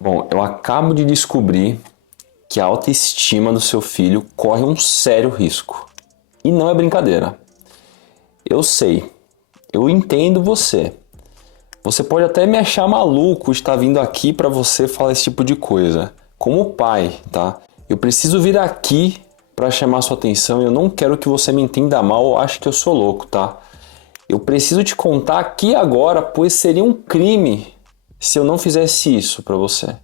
Bom, eu acabo de descobrir que a autoestima do seu filho corre um sério risco. E não é brincadeira. Eu sei, eu entendo você. Você pode até me achar maluco de estar vindo aqui para você falar esse tipo de coisa. Como pai, tá? Eu preciso vir aqui para chamar sua atenção e eu não quero que você me entenda mal ou ache que eu sou louco, tá? Eu preciso te contar aqui agora, pois seria um crime se eu não fizesse isso para você.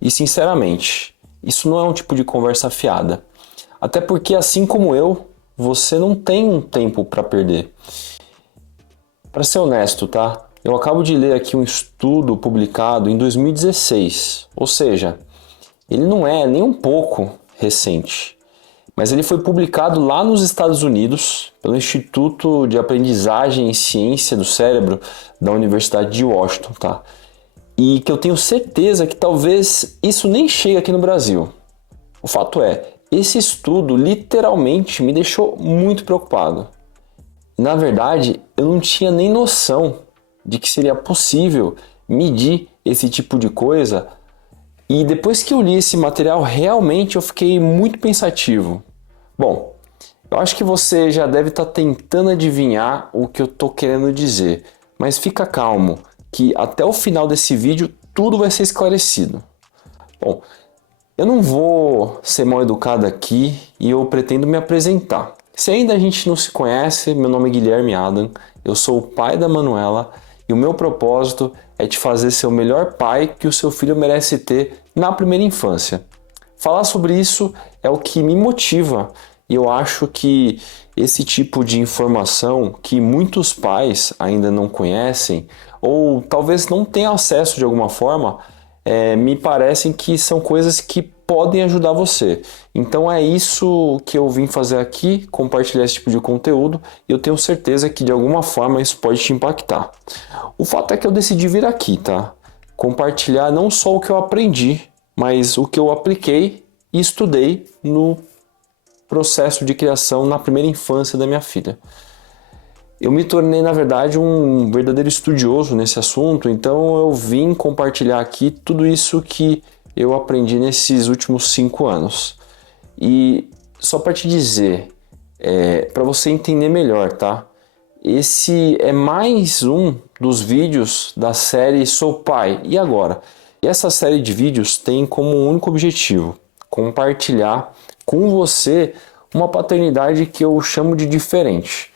E sinceramente, isso não é um tipo de conversa fiada. Até porque, assim como eu, você não tem um tempo para perder. Para ser honesto, tá? Eu acabo de ler aqui um estudo publicado em 2016, ou seja, ele não é nem um pouco recente, mas ele foi publicado lá nos Estados Unidos pelo Instituto de Aprendizagem e Ciência do Cérebro da Universidade de Washington, tá? E que eu tenho certeza que talvez isso nem chegue aqui no Brasil. O fato é, esse estudo literalmente me deixou muito preocupado. Na verdade, eu não tinha nem noção de que seria possível medir esse tipo de coisa. E depois que eu li esse material, realmente eu fiquei muito pensativo. Bom, eu acho que você já deve estar tentando adivinhar o que eu estou querendo dizer, mas fica calmo, que até o final desse vídeo tudo vai ser esclarecido. Bom, eu não vou ser mal educado aqui e eu pretendo me apresentar. Se ainda a gente não se conhece, meu nome é Guilherme Adam, eu sou o pai da Manuela e o meu propósito é te fazer ser o melhor pai que o seu filho merece ter na primeira infância. Falar sobre isso é o que me motiva e eu acho que esse tipo de informação que muitos pais ainda não conhecem ou talvez não tenham acesso de alguma forma, me parecem que são coisas que podem ajudar você. Então é isso que eu vim fazer aqui, compartilhar esse tipo de conteúdo e eu tenho certeza que de alguma forma isso pode te impactar. O fato é que eu decidi vir aqui, tá? Compartilhar não só o que eu aprendi, mas o que eu apliquei e estudei no processo de criação na primeira infância da minha filha. Eu me tornei, na verdade, um verdadeiro estudioso nesse assunto, então eu vim compartilhar aqui tudo isso que eu aprendi nesses últimos 5 anos. E só para te dizer, para você entender melhor, tá? Esse é mais um dos vídeos da série Sou Pai, e agora? E essa série de vídeos tem como único objetivo compartilhar com você uma paternidade que eu chamo de diferente.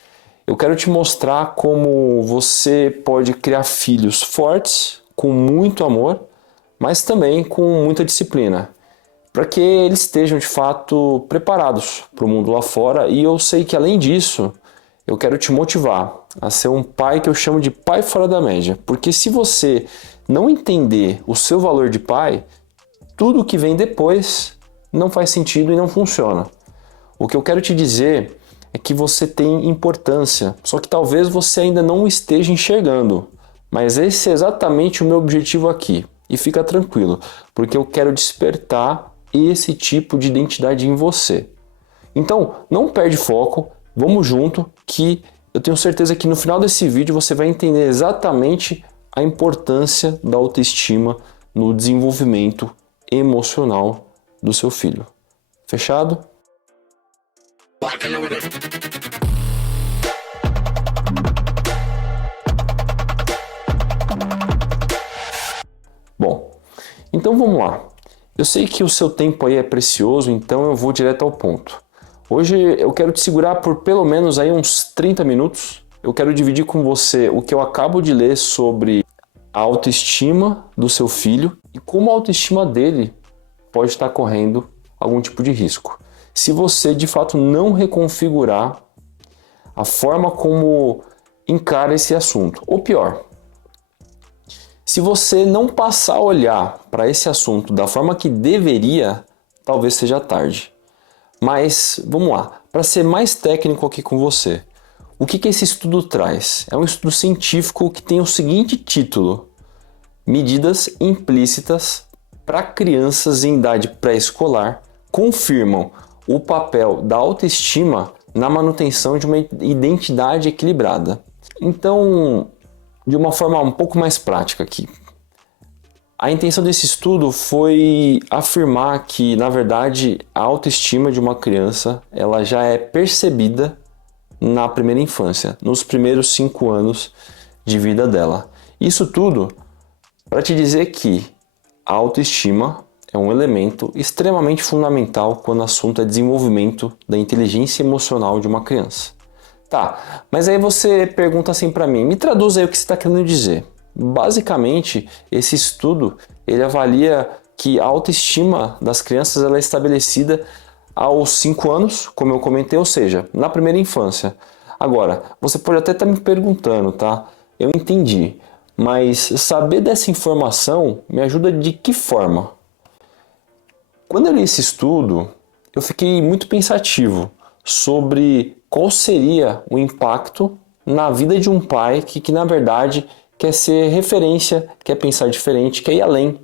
Eu quero te mostrar como você pode criar filhos fortes, com muito amor, mas também com muita disciplina, para que eles estejam de fato preparados para o mundo lá fora. E eu sei que além disso, eu quero te motivar a ser um pai que eu chamo de pai fora da média, porque se você não entender o seu valor de pai, tudo que vem depois não faz sentido e não funciona. O que eu quero te dizer é que você tem importância, só que talvez você ainda não esteja enxergando. Mas esse é exatamente o meu objetivo aqui. E fica tranquilo, porque eu quero despertar esse tipo de identidade em você. Então, não perde foco, vamos junto, que eu tenho certeza que no final desse vídeo você vai entender exatamente a importância da autoestima no desenvolvimento emocional do seu filho. Fechado? Bom, então vamos lá. Eu sei que o seu tempo aí é precioso, então eu vou direto ao ponto. Hoje eu quero te segurar por pelo menos aí uns 30 minutos. Eu quero dividir com você o que eu acabo de ler sobre a autoestima do seu filho e como a autoestima dele pode estar correndo algum tipo de risco. Se você de fato não reconfigurar a forma como encara esse assunto, ou pior, se você não passar a olhar para esse assunto da forma que deveria, talvez seja tarde. Mas vamos lá, para ser mais técnico aqui com você, o que esse estudo traz? É um estudo científico que tem o seguinte título: Medidas implícitas para crianças em idade pré-escolar confirmam o papel da autoestima na manutenção de uma identidade equilibrada. Então, de uma forma um pouco mais prática aqui, A intenção desse estudo foi afirmar que, na verdade, a autoestima de uma criança ela já é percebida na primeira infância, nos primeiros 5 anos de vida dela. Isso tudo para te dizer que a autoestima é um elemento extremamente fundamental quando o assunto é desenvolvimento da inteligência emocional de uma criança. Tá, mas aí você pergunta assim para mim, me traduz aí o que você está querendo dizer. Basicamente, esse estudo ele avalia que a autoestima das crianças ela é estabelecida aos 5 anos, como eu comentei, ou seja, na primeira infância. Agora, você pode até estar me perguntando, tá? Eu entendi, mas saber dessa informação me ajuda de que forma? Quando eu li esse estudo, eu fiquei muito pensativo sobre qual seria o impacto na vida de um pai que na verdade quer ser referência, quer pensar diferente, quer ir além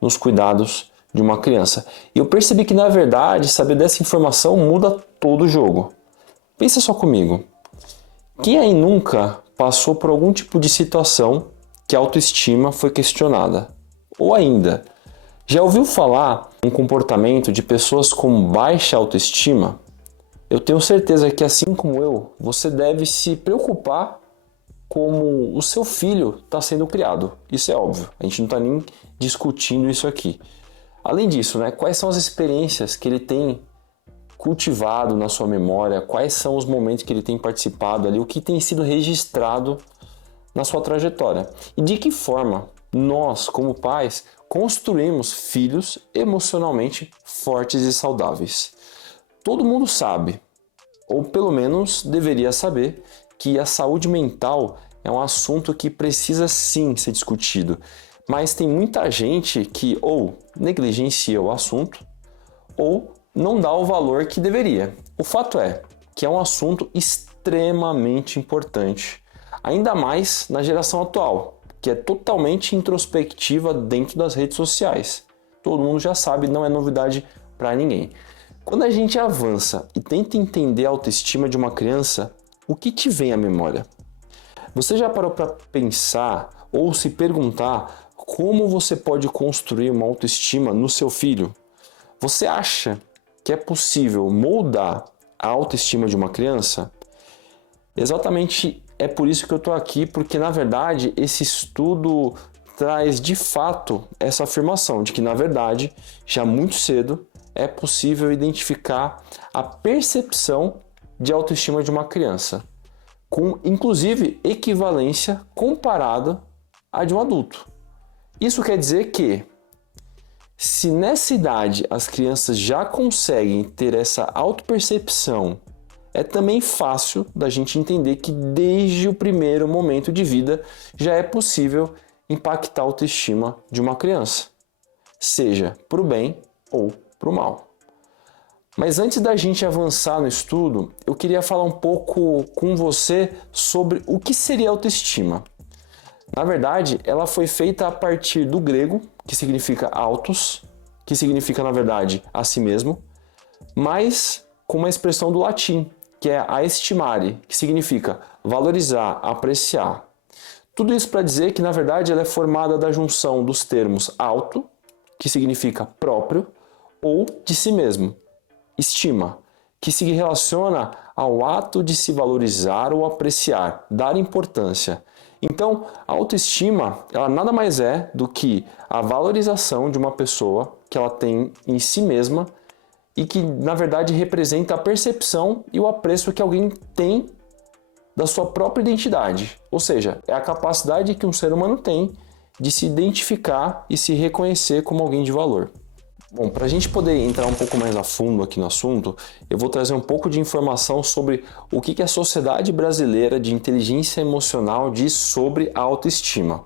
nos cuidados de uma criança. E eu percebi que na verdade saber dessa informação muda todo o jogo. Pensa só comigo. Quem aí nunca passou por algum tipo de situação que a autoestima foi questionada? Ou ainda, já ouviu falar um comportamento de pessoas com baixa autoestima? Eu tenho certeza que assim como eu, você deve se preocupar como o seu filho está sendo criado. Isso é óbvio, a gente não está nem discutindo isso aqui. Além disso, né, quais são as experiências que ele tem cultivado na sua memória, quais são os momentos que ele tem participado ali, o que tem sido registrado na sua trajetória. E de que forma nós, como pais, construímos filhos emocionalmente fortes e saudáveis. Todo mundo sabe, ou pelo menos deveria saber, que a saúde mental é um assunto que precisa sim ser discutido, mas tem muita gente que ou negligencia o assunto ou não dá o valor que deveria. O fato é que é um assunto extremamente importante, ainda mais na geração atual, que é totalmente introspectiva dentro das redes sociais. Todo mundo já sabe, não é novidade para ninguém. Quando a gente avança e tenta entender a autoestima de uma criança, o que te vem à memória? Você já parou para pensar ou se perguntar como você pode construir uma autoestima no seu filho? Você acha que é possível moldar a autoestima de uma criança? Exatamente é por isso que eu estou aqui, porque na verdade esse estudo traz de fato essa afirmação de que na verdade, já muito cedo, é possível identificar a percepção de autoestima de uma criança, com inclusive equivalência comparada à de um adulto. Isso quer dizer que, se nessa idade as crianças já conseguem ter essa autopercepção, é também fácil da gente entender que desde o primeiro momento de vida já é possível impactar a autoestima de uma criança, seja para o bem ou para o mal. Mas antes da gente avançar no estudo, eu queria falar um pouco com você sobre o que seria autoestima. Na verdade, ela foi feita a partir do grego, que significa autos, que significa, na verdade, a si mesmo, mas com uma expressão do latim, que é a estimare, que significa valorizar, apreciar. Tudo isso para dizer que, na verdade, ela é formada da junção dos termos auto, que significa próprio, ou de si mesmo, estima, que se relaciona ao ato de se valorizar ou apreciar, dar importância. Então, a autoestima, ela nada mais é do que a valorização de uma pessoa que ela tem em si mesma e que, na verdade, representa a percepção e o apreço que alguém tem da sua própria identidade. Ou seja, é a capacidade que um ser humano tem de se identificar e se reconhecer como alguém de valor. Bom, para a gente poder entrar um pouco mais a fundo aqui no assunto, eu vou trazer um pouco de informação sobre o que a Sociedade Brasileira de Inteligência Emocional diz sobre a autoestima.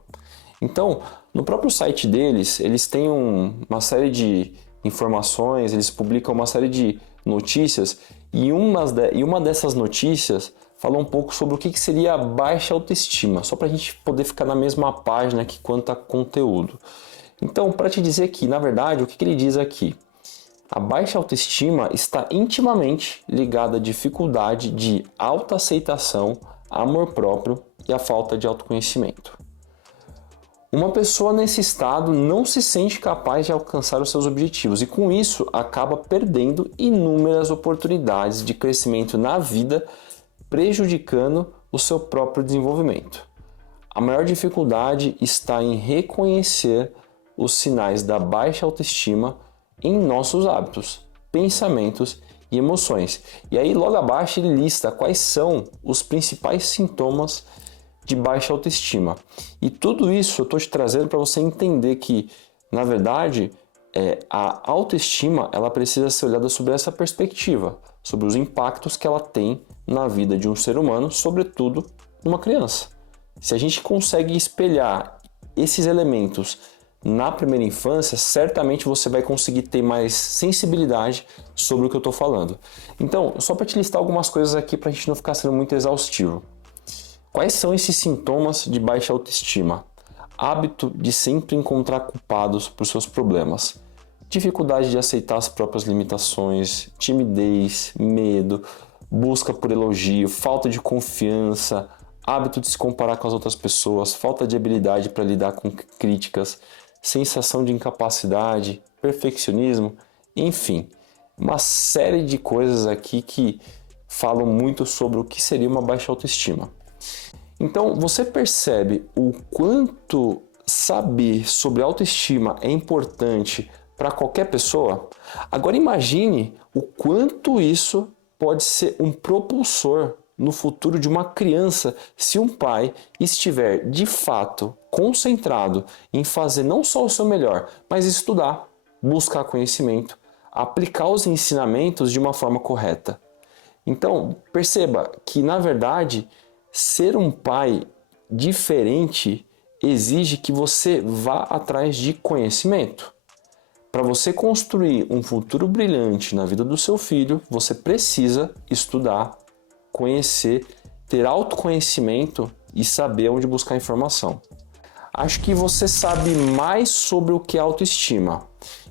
Então, no próprio site deles, eles têm uma série de informações, eles publicam uma série de notícias e uma dessas notícias fala um pouco sobre o que seria a baixa autoestima, só para a gente poder ficar na mesma página aqui quanto a conteúdo. Então, para te dizer que, na verdade, o que ele diz aqui? A baixa autoestima está intimamente ligada à dificuldade de autoaceitação, amor próprio e à falta de autoconhecimento. Uma pessoa nesse estado não se sente capaz de alcançar os seus objetivos e, com isso, acaba perdendo inúmeras oportunidades de crescimento na vida, prejudicando o seu próprio desenvolvimento. A maior dificuldade está em reconhecer os sinais da baixa autoestima em nossos hábitos, pensamentos e emoções. E aí, logo abaixo, ele lista quais são os principais sintomas de baixa autoestima. E tudo isso eu estou te trazendo para você entender que, na verdade, a autoestima ela precisa ser olhada sobre essa perspectiva, sobre os impactos que ela tem na vida de um ser humano, sobretudo numa criança. Se a gente consegue espelhar esses elementos na primeira infância, certamente você vai conseguir ter mais sensibilidade sobre o que eu estou falando. Então, só para te listar algumas coisas aqui para a gente não ficar sendo muito exaustivo. Quais são esses sintomas de baixa autoestima? Hábito de sempre encontrar culpados por seus problemas. Dificuldade de aceitar as próprias limitações, timidez, medo, busca por elogio, falta de confiança, hábito de se comparar com as outras pessoas, falta de habilidade para lidar com críticas, sensação de incapacidade, perfeccionismo, enfim, uma série de coisas aqui que falam muito sobre o que seria uma baixa autoestima. Então, você percebe o quanto saber sobre autoestima é importante para qualquer pessoa? Agora imagine o quanto isso pode ser um propulsor no futuro de uma criança se um pai estiver de fato concentrado em fazer não só o seu melhor, mas estudar, buscar conhecimento, aplicar os ensinamentos de uma forma correta. Então, perceba que, na verdade, ser um pai diferente exige que você vá atrás de conhecimento. Para você construir um futuro brilhante na vida do seu filho, você precisa estudar, conhecer, ter autoconhecimento e saber onde buscar informação. Acho que você sabe mais sobre o que é autoestima.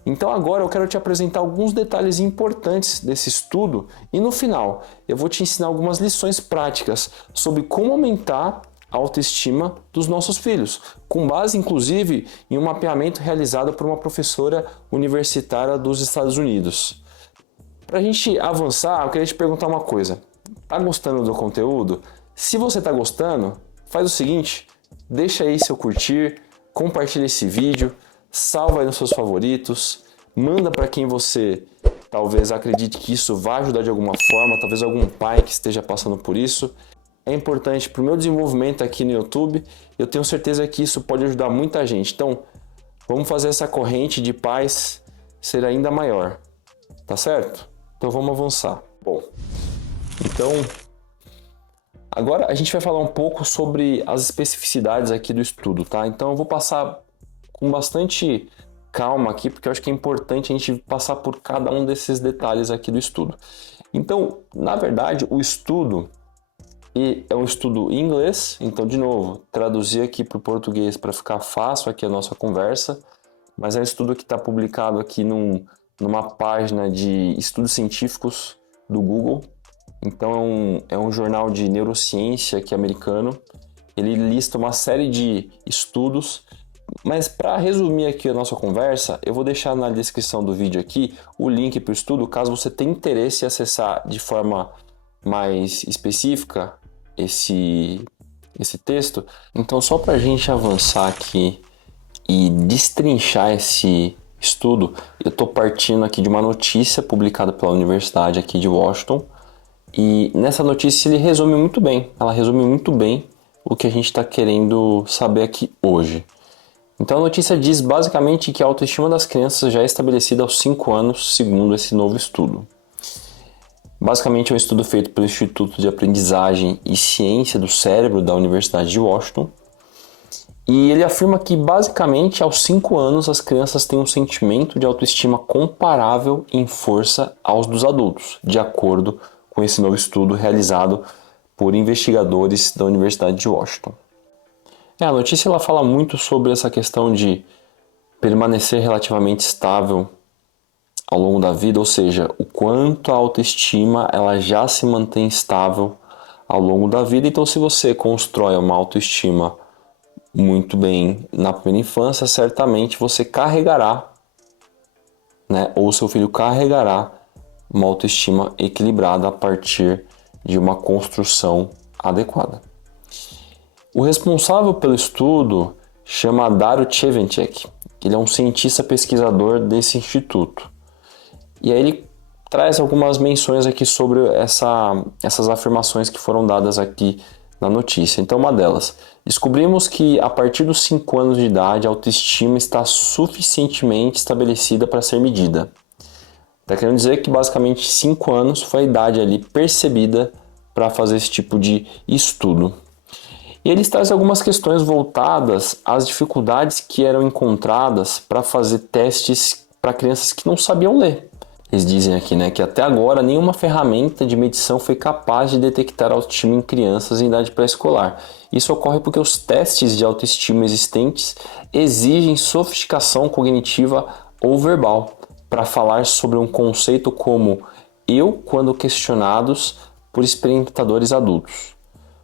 Então agora eu quero te apresentar alguns detalhes importantes desse estudo e no final eu vou te ensinar algumas lições práticas sobre como aumentar a autoestima dos nossos filhos, com base inclusive em um mapeamento realizado por uma professora universitária dos Estados Unidos. Para a gente avançar, eu queria te perguntar uma coisa. Tá gostando do conteúdo? Se você tá gostando, faz o seguinte, deixa aí seu curtir, compartilha esse vídeo, salva aí nos seus favoritos, manda para quem você talvez acredite que isso vai ajudar de alguma forma, talvez algum pai que esteja passando por isso. É importante para o meu desenvolvimento aqui no YouTube, eu tenho certeza que isso pode ajudar muita gente. Então, vamos fazer essa corrente de paz ser ainda maior, tá certo? Então vamos avançar. Bom, então agora a gente vai falar um pouco sobre as especificidades aqui do estudo, tá? Então eu vou passar com bastante calma aqui, porque eu acho que é importante a gente passar por cada um desses detalhes aqui do estudo. Então, na verdade, o estudo é um estudo em inglês, então, de novo, traduzir aqui para o português para ficar fácil aqui a nossa conversa, mas é um estudo que está publicado aqui numa página de estudos científicos do Google. Então, é um jornal de neurociência aqui americano. Ele lista uma série de estudos, mas para resumir aqui a nossa conversa, eu vou deixar na descrição do vídeo aqui o link para o estudo, caso você tenha interesse em acessar de forma mais específica esse texto. Então, só para a gente avançar aqui e destrinchar esse estudo, eu estou partindo aqui de uma notícia publicada pela Universidade aqui de Washington, e nessa notícia ela resume muito bem o que a gente está querendo saber aqui hoje. Então a notícia diz basicamente que a autoestima das crianças já é estabelecida aos 5 anos, segundo esse novo estudo. Basicamente é um estudo feito pelo Instituto de Aprendizagem e Ciência do Cérebro da Universidade de Washington. E ele afirma que basicamente aos 5 anos as crianças têm um sentimento de autoestima comparável em força aos dos adultos, de acordo com esse novo estudo realizado por investigadores da Universidade de Washington. A notícia ela fala muito sobre essa questão de permanecer relativamente estável ao longo da vida, ou seja, o quanto a autoestima ela já se mantém estável ao longo da vida. Então, se você constrói uma autoestima muito bem na primeira infância, certamente você carregará, né, ou seu filho carregará uma autoestima equilibrada a partir de uma construção adequada. O responsável pelo estudo chama Dario Chevencek, que ele é um cientista pesquisador desse instituto. E aí ele traz algumas menções aqui sobre essas afirmações que foram dadas aqui na notícia. Então, uma delas: descobrimos que a partir dos 5 anos de idade a autoestima está suficientemente estabelecida para ser medida. Está querendo dizer que basicamente 5 anos foi a idade ali percebida para fazer esse tipo de estudo. E eles trazem algumas questões voltadas às dificuldades que eram encontradas para fazer testes para crianças que não sabiam ler. Eles dizem aqui, né, que até agora nenhuma ferramenta de medição foi capaz de detectar autoestima em crianças em idade pré-escolar. Isso ocorre porque os testes de autoestima existentes exigem sofisticação cognitiva ou verbal para falar sobre um conceito como eu quando questionados por experimentadores adultos.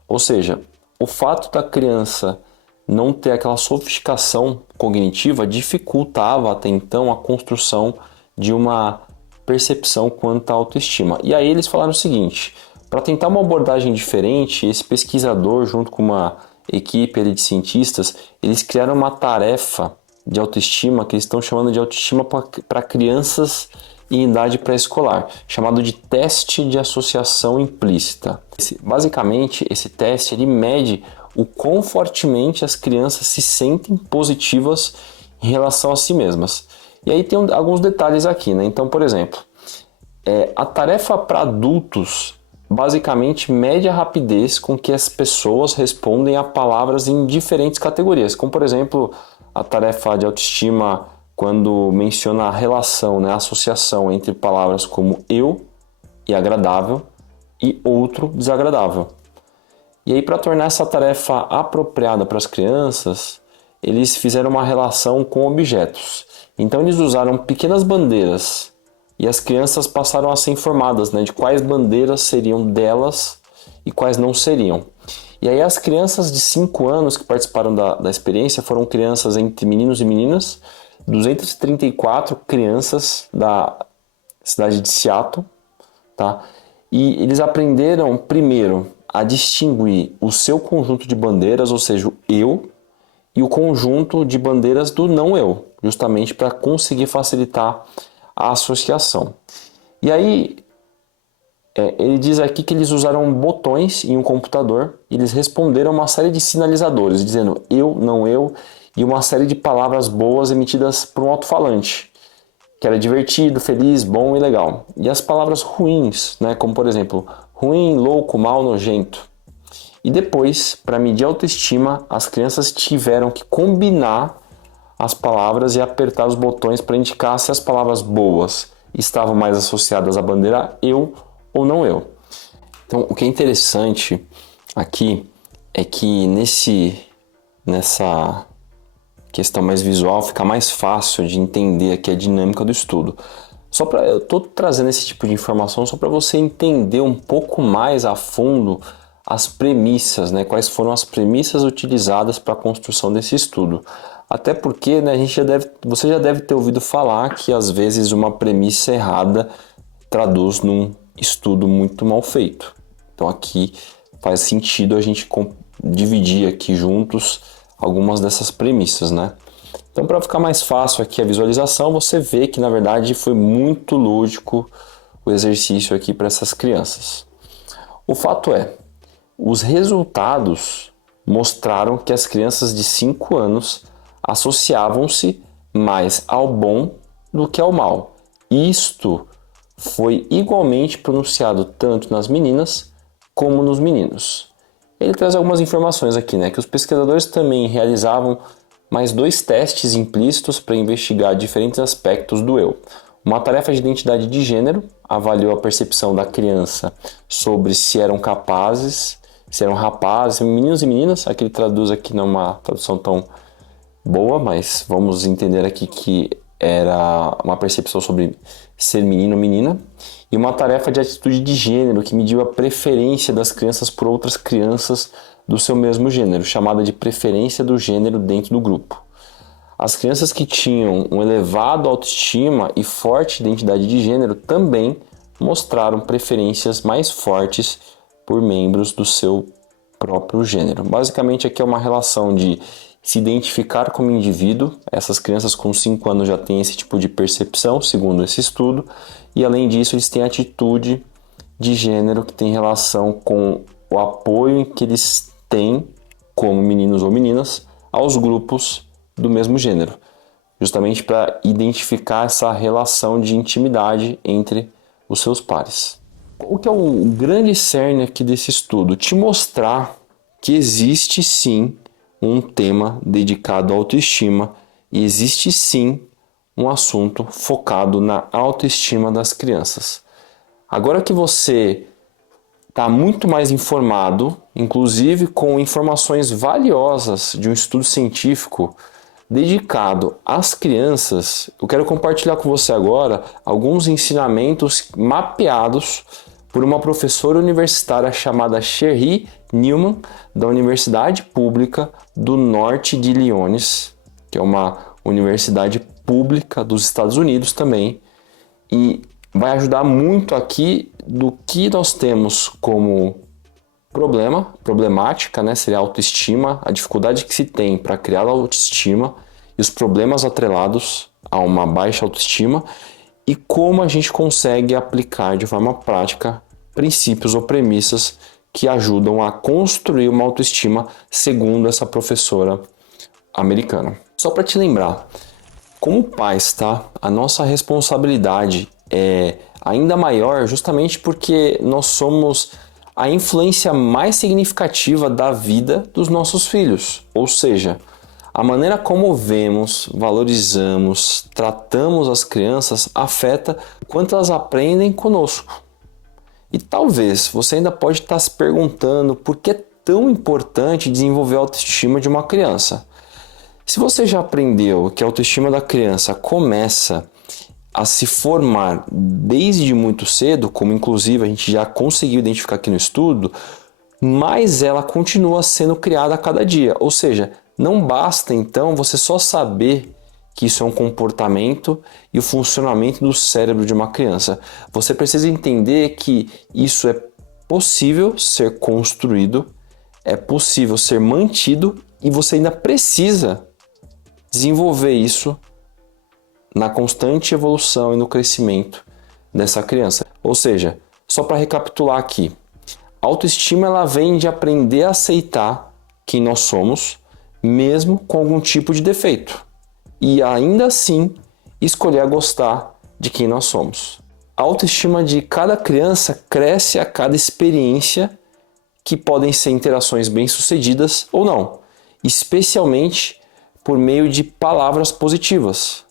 Ou seja, o fato da criança não ter aquela sofisticação cognitiva dificultava até então a construção de uma percepção quanto à autoestima. E aí eles falaram o seguinte: para tentar uma abordagem diferente, esse pesquisador, junto com uma equipe ali de cientistas, eles criaram uma tarefa de autoestima que eles estão chamando de autoestima para crianças em idade pré-escolar, chamado de teste de associação implícita. Basicamente, esse teste ele mede o quão fortemente as crianças se sentem positivas em relação a si mesmas. E aí tem alguns detalhes aqui, né? Então, por exemplo, a tarefa para adultos basicamente mede a rapidez com que as pessoas respondem a palavras em diferentes categorias, como por exemplo a tarefa de autoestima quando menciona a relação, né, a associação entre palavras como eu e agradável e outro desagradável. E aí, para tornar essa tarefa apropriada para as crianças, eles fizeram uma relação com objetos. Então eles usaram pequenas bandeiras e as crianças passaram a ser informadas, né, de quais bandeiras seriam delas e quais não seriam. E aí as crianças de 5 anos que participaram da experiência foram crianças entre meninos e meninas, 234 crianças da cidade de Seattle, tá? E eles aprenderam primeiro a distinguir o seu conjunto de bandeiras, ou seja, o eu, e o conjunto de bandeiras do não eu, justamente para conseguir facilitar a associação. E aí, ele diz aqui que eles usaram botões em um computador e eles responderam uma série de sinalizadores, dizendo eu, não eu, e uma série de palavras boas emitidas por um alto-falante, que era divertido, feliz, bom e legal. E as palavras ruins, né, como por exemplo, ruim, louco, mal, nojento. E depois, para medir a autoestima, as crianças tiveram que combinar as palavras e apertar os botões para indicar se as palavras boas estavam mais associadas à bandeira eu ou não eu. Então, o que é interessante aqui é que nessa questão mais visual fica mais fácil de entender aqui a dinâmica do estudo. Eu estou trazendo esse tipo de informação só para você entender um pouco mais a fundo as premissas, né? Quais foram as premissas utilizadas para a construção desse estudo. Até porque, né, você já deve ter ouvido falar que às vezes uma premissa errada traduz num estudo muito mal feito. Então aqui faz sentido a gente dividir aqui juntos algumas dessas premissas, né? Então, para ficar mais fácil aqui a visualização, você vê que na verdade foi muito lúdico o exercício aqui para essas crianças. O fato é, os resultados mostraram que as crianças de 5 anos associavam-se mais ao bom do que ao mal. Isto foi igualmente pronunciado tanto nas meninas como nos meninos. Ele traz algumas informações aqui, né? Que os pesquisadores também realizavam mais 2 testes implícitos para investigar diferentes aspectos do eu. Uma tarefa de identidade de gênero avaliou a percepção da criança sobre se eram rapazes, meninos e meninas. Aqui ele traduz aqui não é uma tradução tão boa, mas vamos entender aqui que era uma percepção sobre ser menino ou menina. E uma tarefa de atitude de gênero que mediu a preferência das crianças por outras crianças do seu mesmo gênero, chamada de preferência do gênero dentro do grupo. As crianças que tinham um elevado autoestima e forte identidade de gênero também mostraram preferências mais fortes por membros do seu próprio gênero. Basicamente, aqui é uma relação de se identificar como indivíduo. Essas crianças com 5 anos já têm esse tipo de percepção, segundo esse estudo, e além disso, eles têm atitude de gênero que tem relação com o apoio que eles têm, como meninos ou meninas, aos grupos do mesmo gênero, justamente para identificar essa relação de intimidade entre os seus pares. O que é o grande cerne aqui desse estudo? Te mostrar que existe sim um tema dedicado à autoestima e existe sim um assunto focado na autoestima das crianças. Agora que você está muito mais informado, inclusive com informações valiosas de um estudo científico dedicado às crianças, eu quero compartilhar com você agora alguns ensinamentos mapeados por uma professora universitária chamada Sherry Newman, da Universidade Pública do Norte de Illinois, que é uma universidade pública dos Estados Unidos também, e vai ajudar muito aqui do que nós temos como problemática, né? Seria a autoestima, a dificuldade que se tem para criar a autoestima e os problemas atrelados a uma baixa autoestima e como a gente consegue aplicar de forma prática princípios ou premissas que ajudam a construir uma autoestima segundo essa professora americana. Só para te lembrar, como pais, tá? A nossa responsabilidade é ainda maior justamente porque nós somos a influência mais significativa da vida dos nossos filhos. Ou seja, a maneira como vemos, valorizamos, tratamos as crianças afeta o quanto elas aprendem conosco. E talvez você ainda pode estar se perguntando por que é tão importante desenvolver a autoestima de uma criança. Se você já aprendeu que a autoestima da criança começa a se formar desde muito cedo, como inclusive a gente já conseguiu identificar aqui no estudo, mas ela continua sendo criada a cada dia. Ou seja, não basta então você só saber que isso é um comportamento e o funcionamento do cérebro de uma criança. Você precisa entender que isso é possível ser construído, é possível ser mantido e você ainda precisa desenvolver isso na constante evolução e no crescimento dessa criança. Ou seja, só para recapitular aqui, a autoestima ela vem de aprender a aceitar quem nós somos, mesmo com algum tipo de defeito, e ainda assim escolher gostar de quem nós somos. A autoestima de cada criança cresce a cada experiência, que podem ser interações bem-sucedidas ou não, especialmente por meio de palavras positivas,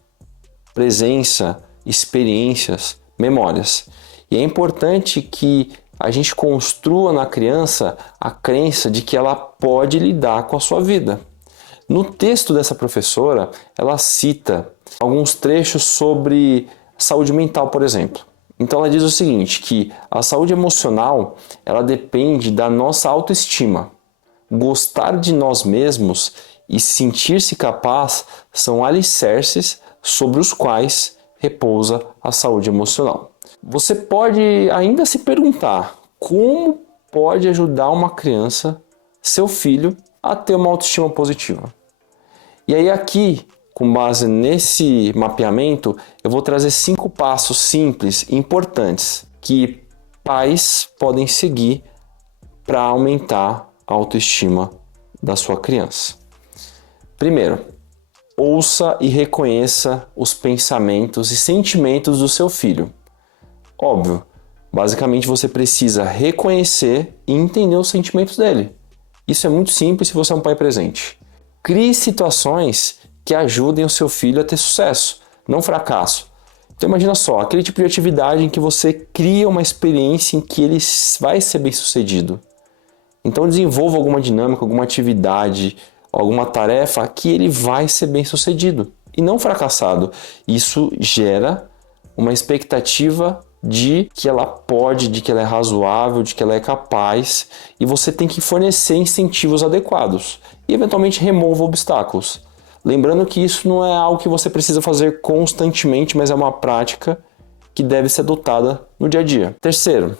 presença, experiências, memórias. E é importante que a gente construa na criança a crença de que ela pode lidar com a sua vida. No texto dessa professora, ela cita alguns trechos sobre saúde mental, por exemplo. Então ela diz o seguinte, que a saúde emocional, ela depende da nossa autoestima. Gostar de nós mesmos e sentir-se capaz são alicerces sobre os quais repousa a saúde emocional. Você pode ainda se perguntar como pode ajudar uma criança, seu filho, a ter uma autoestima positiva. E aí aqui, com base nesse mapeamento, eu vou trazer 5 passos simples e importantes que pais podem seguir para aumentar a autoestima da sua criança. Primeiro, ouça e reconheça os pensamentos e sentimentos do seu filho. Óbvio, basicamente você precisa reconhecer e entender os sentimentos dele. Isso é muito simples se você é um pai presente. Crie situações que ajudem o seu filho a ter sucesso, não fracasso. Então imagina só, aquele tipo de atividade em que você cria uma experiência em que ele vai ser bem sucedido. Então desenvolva alguma dinâmica, alguma atividade, alguma tarefa que ele vai ser bem sucedido e não fracassado. Isso gera uma expectativa de que ela pode, de que ela é razoável, de que ela é capaz, e você tem que fornecer incentivos adequados e eventualmente remova obstáculos. Lembrando que isso não é algo que você precisa fazer constantemente, mas é uma prática que deve ser adotada no dia a dia. Terceiro,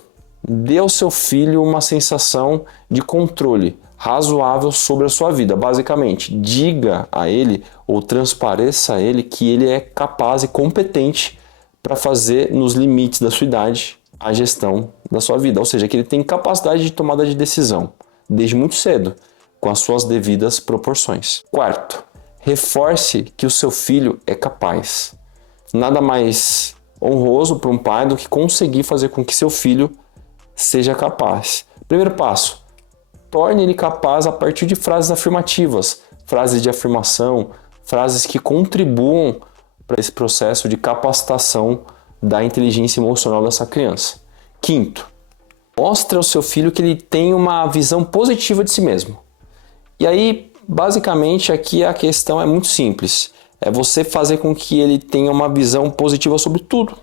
dê ao seu filho uma sensação de controle razoável sobre a sua vida. Basicamente, diga a ele ou transpareça a ele que ele é capaz e competente para fazer, nos limites da sua idade, a gestão da sua vida. Ou seja, que ele tem capacidade de tomada de decisão, desde muito cedo, com as suas devidas proporções. Quarto, reforce que o seu filho é capaz. Nada mais honroso para um pai do que conseguir fazer com que seu filho seja capaz. Primeiro passo, torne ele capaz a partir de frases afirmativas, frases de afirmação, frases que contribuam para esse processo de capacitação da inteligência emocional dessa criança. Quinto, mostre ao seu filho que ele tem uma visão positiva de si mesmo. E aí, basicamente, aqui a questão é muito simples. É você fazer com que ele tenha uma visão positiva sobre tudo.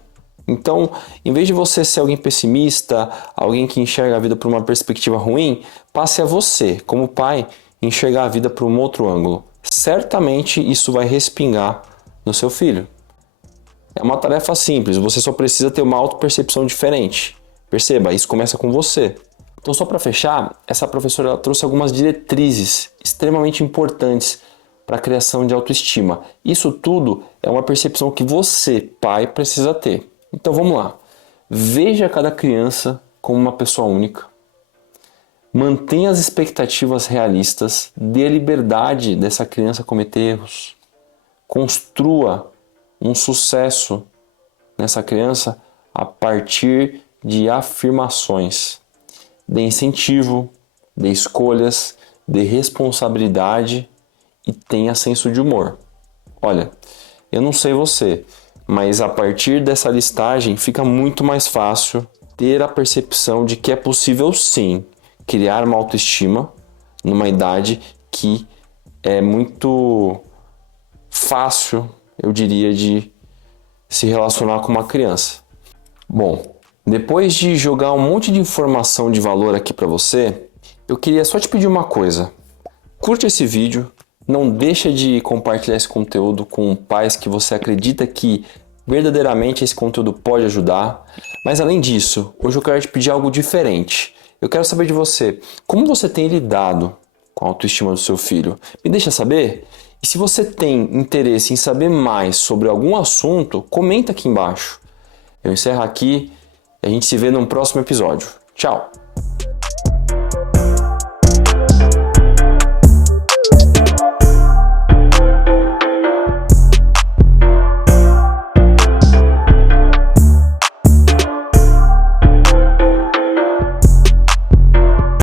Então, em vez de você ser alguém pessimista, alguém que enxerga a vida por uma perspectiva ruim, passe a você, como pai, enxergar a vida por um outro ângulo. Certamente isso vai respingar no seu filho. É uma tarefa simples, você só precisa ter uma autopercepção diferente. Perceba, isso começa com você. Então, só para fechar, essa professora ela trouxe algumas diretrizes extremamente importantes para a criação de autoestima. Isso tudo é uma percepção que você, pai, precisa ter. Então vamos lá. Veja cada criança como uma pessoa única. Mantenha as expectativas realistas, dê liberdade dessa criança cometer erros. Construa um sucesso nessa criança a partir de afirmações. Dê incentivo, dê escolhas, dê responsabilidade e tenha senso de humor. Olha, eu não sei você, mas a partir dessa listagem fica muito mais fácil ter a percepção de que é possível sim criar uma autoestima numa idade que é muito fácil, eu diria, de se relacionar com uma criança. Bom, depois de jogar um monte de informação de valor aqui para você, eu queria só te pedir uma coisa. Curte esse vídeo, não deixa de compartilhar esse conteúdo com pais que você acredita que verdadeiramente esse conteúdo pode ajudar. Mas além disso, hoje eu quero te pedir algo diferente. Eu quero saber de você, como você tem lidado com a autoestima do seu filho? Me deixa saber? E se você tem interesse em saber mais sobre algum assunto, comenta aqui embaixo. Eu encerro aqui e a gente se vê num próximo episódio. Tchau!